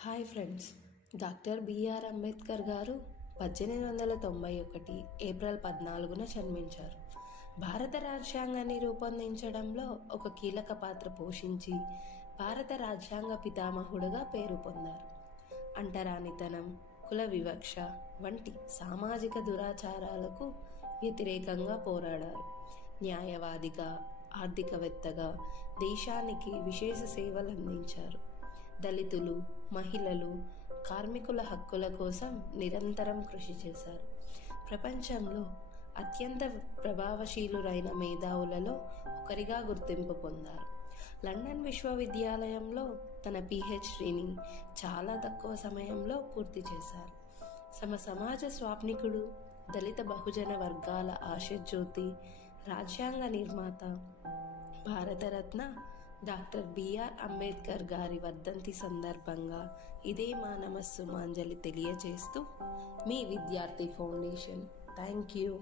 Hi friends. Doctor BR Ambedkar గారు 1891 April 14న జన్మించారు. భారత రాజ్యాంగాన్ని రూపొందించడంలో ఒక కీలక పాత్ర పోషించి భారత రాజ్యాంగ పితామహుడుగా పేరు పొందారు. అంటరానితనం, కుల వివక్ష వంటి సామాజిక దురాచారాలకు వ్యతిరేకంగా పోరాడారు. న్యాయవాదిగా, ఆర్థికవేత్తగా దేశానికి విశేష సేవలందించారు. దళితులు, మహిళలు, కార్మికుల హక్కుల కోసం నిరంతరం కృషి చేశారు. ప్రపంచంలో అత్యంత ప్రభావశీలురైన మేధావులలో ఒకరిగా గుర్తింపు పొందారు. లండన్ విశ్వవిద్యాలయంలో తన పిహెచ్డిని చాలా తక్కువ సమయంలో పూర్తి చేశారు. సమాజ స్వాప్నికుడు, దళిత బహుజన వర్గాల ఆశజ్యోతి, రాజ్యాంగ నిర్మాత, భారతరత్న డాక్టర్ బిఆర్ అంబేద్కర్ గారి వర్ధంతి సందర్భంగా ఇదే మా నమస్సుమాంజలి తెలియజేస్తూ మీ విద్యార్థి ఫౌండేషన్. Thank you.